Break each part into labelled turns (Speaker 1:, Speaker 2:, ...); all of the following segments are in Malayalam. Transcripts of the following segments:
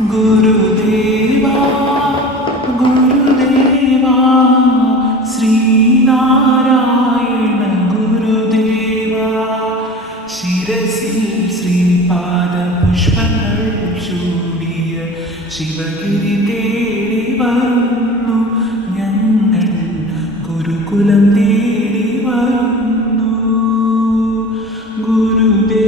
Speaker 1: ഗുരുദേവാ ഗുരുദേവാ ശ്രീനാരായണ ഗുരുദേവാ. ശിരസിൽ ശ്രീപാദ പുഷ്പങ്ങൾ ചൂടിയ ശിവഗിരി തേടി വരുന്നു ഗുരുകുലം തേടി വരുന്നു. ഗുരുദേവാ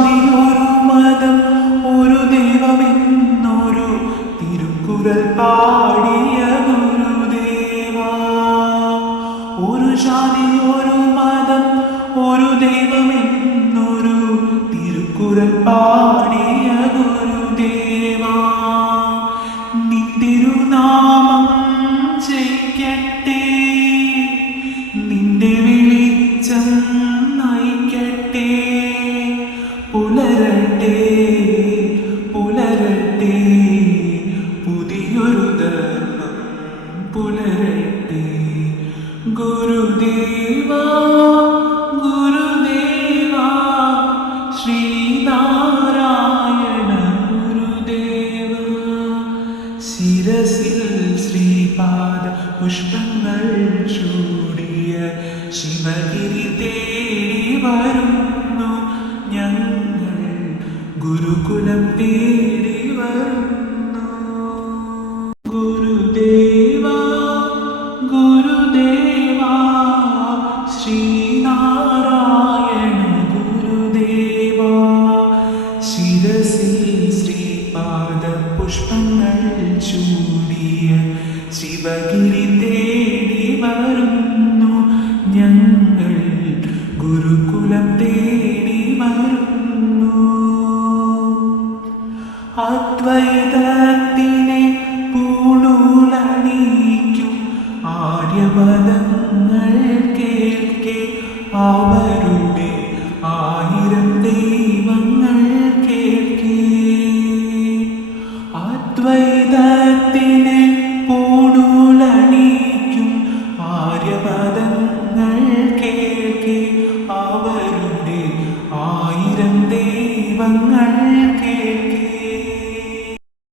Speaker 1: ഒരു ജാതി ഒരു മതം ഒരു ദൈവമെന്നൊരു തിരുക്കുറൽ പാടിയ ഗുരുദേവ ഒരു ജാതിയൊരു മതം ഒരു ദൈവമെന്നൊരു തിരുക്കുറൽ പാടിയ ഗുരുദേവ നിന്തിരുനാമം ജയിക്കട്ടെ. നിന്റെ പുലരട്ടെ പുതിയൊരു ധർമ്മം പുലരട്ടെ. ഗുരുദേവ ഗുരുദേവ ശ്രീനാരായണ ഗുരുദേവ. ശിരസിൽ ശ്രീപാദ പുഷ്പങ്ങൾ ചൂടിയ ശിവഗിരി തേടി വരുന്നു ഞങ്ങൾ. ഗുരുകുലം പുഷ്പങ്ങൾ ചൂടിയ ശിവഗിരി തേടി വരുന്നു. ഞങ്ങൾ ഗുരുകുലം തേടി വരുന്നു. അദ്വൈതത്തിനെ പൂണൂലണിക്കും ആര്യപദങ്ങൾ കേൾക്കെ അവരുടെ 明儿